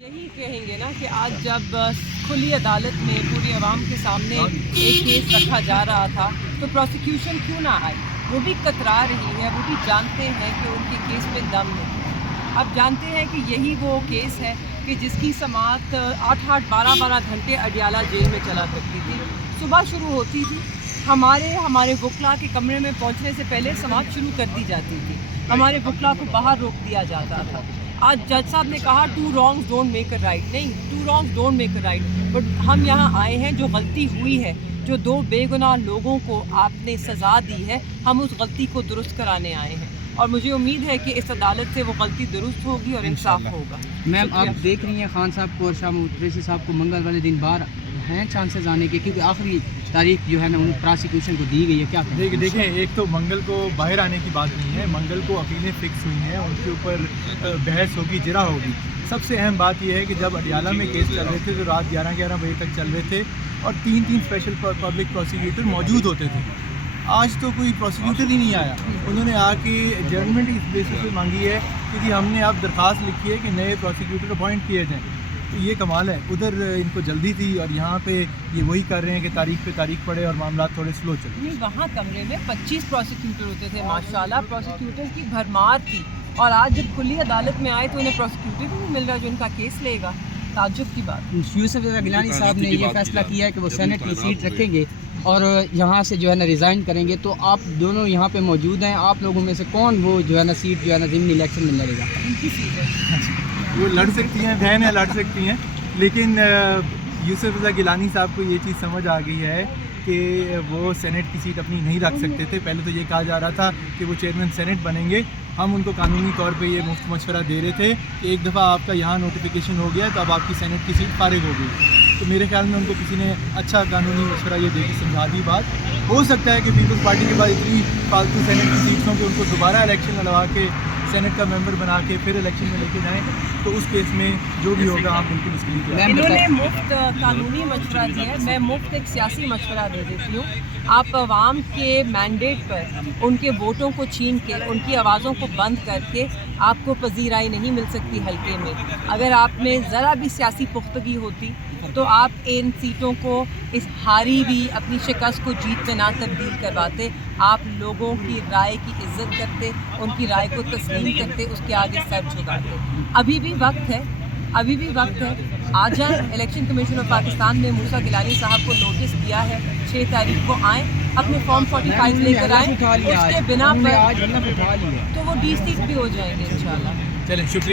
یہی کہیں گے نا کہ آج جب کھلی عدالت میں پوری عوام کے سامنے ایک کیس رکھا جا رہا تھا تو پروسیکیوشن کیوں نہ آئی؟ وہ بھی کترا رہی ہے، وہ بھی جانتے ہیں کہ ان کے کیس میں دم نہیں۔ اب جانتے ہیں کہ یہی وہ کیس ہے کہ جس کی سماعت 8-12 گھنٹے اڈیالہ جیل میں چلا کرتی تھی۔ صبح شروع ہوتی تھی، ہمارے وکلا کے کمرے میں پہنچنے سے پہلے سماعت شروع کر دی جاتی تھی، ہمارے وکلا کو باہر روک دیا جاتا تھا۔ آج جج صاحب نے کہا 2 wrongs don't make a right، نہیں 2 wrongs don't make a right، but ہم یہاں آئے ہیں، جو غلطی ہوئی ہے، جو 2 بے گناہ لوگوں کو آپ نے سزا دی ہے، ہم اس غلطی کو درست کرانے آئے ہیں، اور مجھے امید ہے کہ اس عدالت سے وہ غلطی درست ہوگی اور انصاف ہوگا۔ میم آپ دیکھ رہی ہیں خان صاحب کو اور شاہ محمود قریشی صاحب کو منگل والے دن باہر ہیں چانسز آنے کے، کیونکہ آخری تاریخ جو ہے نا ان پراسیکیوشن کو دی گئی ہے، کیا کہیں گے؟ دیکھیں، ایک تو منگل کو باہر آنے کی بات نہیں ہے، منگل کو اپیلیں فکس ہوئی ہیں، ان کے اوپر بحث ہوگی، جرا ہوگی۔ سب سے اہم بات یہ ہے کہ جب اڈیالہ میں کیس چل رہے تھے تو رات 11 بجے تک چل رہے تھے اور 3 اسپیشل پبلک پروسیکیوٹر موجود ہوتے تھے۔ آج تو کوئی پروسیکیوٹر ہی نہیں آیا، انہوں نے آ کے ایڈجرنمنٹ اس بیسس پہ مانگی ہے کہ جی ہم نے اب درخواست لکھی ہے کہ نئے پروسیکیوٹر اپوائنٹ کیے جائیں۔ تو یہ کمال ہے، ادھر ان کو جلدی تھی اور یہاں پہ یہ وہی کر رہے ہیں کہ تاریخ پہ تاریخ پڑے اور معاملات تھوڑے سلو چلے۔ وہاں کمرے میں 25 پروسیکیوٹر ہوتے تھے، ماشاءاللہ پروسیکیوٹر کی بھرمار تھی، اور آج جب کھلی عدالت میں آئے تو انہیں پروسیکیوٹر بھی نہیں مل رہا جو ان کا کیس لے گا۔ تعجب کی بات۔ یوسف رضا گیلانی صاحب نے یہ فیصلہ کیا ہے کہ وہ سینٹ کی سیٹ رکھیں گے اور یہاں سے جو ہے نا ریزائن کریں گے، تو آپ دونوں یہاں پہ موجود ہیں، آپ لوگوں میں سے کون وہ جو ہے نا سیٹ جو ہے نا ضمنی الیکشن میں لڑے گا؟ ان کی سیٹ ہے، وہ لڑ سکتی ہیں، بہن ہے، لڑ سکتی ہیں، لیکن یوسف رضا گیلانی صاحب کو یہ چیز سمجھ آ گئی ہے کہ وہ سینٹ کی سیٹ اپنی نہیں رکھ سکتے تھے۔ پہلے تو یہ کہا جا رہا تھا کہ وہ چیئرمین سینٹ بنیں گے، ہم ان کو قانونی طور پہ یہ مفت مشورہ دے رہے تھے کہ ایک دفعہ آپ کا یہاں نوٹیفیکیشن ہو گیا تو اب آپ کی سینٹ کی سیٹ فارغ ہو گئی۔ تو میرے خیال میں ان کو کسی نے اچھا قانونی مشورہ یہ دے کے سمجھا دی بات۔ ہو سکتا ہے کہ پیپلز پارٹی کے بعد اتنی فالتو سینٹ کی سیٹوں کہ ان کو دوبارہ الیکشن لڑوا کے سینٹ کا ممبر بنا کے پھر الیکشن میں لے کے جائیں، تو اس کیس میں جو بھی ہوگا ہم بالکل اس کے لیے۔ انہوں نے مفت قانونی مشورہ دیا ہے، میں مفت ایک سیاسی مشورہ دے دیتی ہوں۔ آپ عوام کے مینڈیٹ پر ان کے ووٹوں کو چھین کے، ان کی آوازوں کو بند کر کے آپ کو پذیرائی نہیں مل سکتی حلقے میں۔ اگر آپ میں ذرا بھی سیاسی پختگی ہوتی تو آپ ان سیٹوں کو اس ہاری ہوئی اپنی شکست کو جیت میں نہ تبدیل کرواتے، آپ لوگوں کی رائے کی عزت کرتے، ان کی رائے کو تسلیم کرتے، اس کے آگے سر جھکاتے۔ ابھی بھی وقت ہے، ابھی بھی وقت ہے، آ جائیں۔ الیکشن کمیشن آف پاکستان نے موسیٰ گیلانی صاحب کو نوٹس دیا ہے، 6 تاریخ کو آئیں، اپنے فارم 45 لے کر آئیں، اس کے بنا پر تو وہ 20 سیٹ بھی ہو جائیں گے انشاءاللہ۔ چلیں، شکریہ۔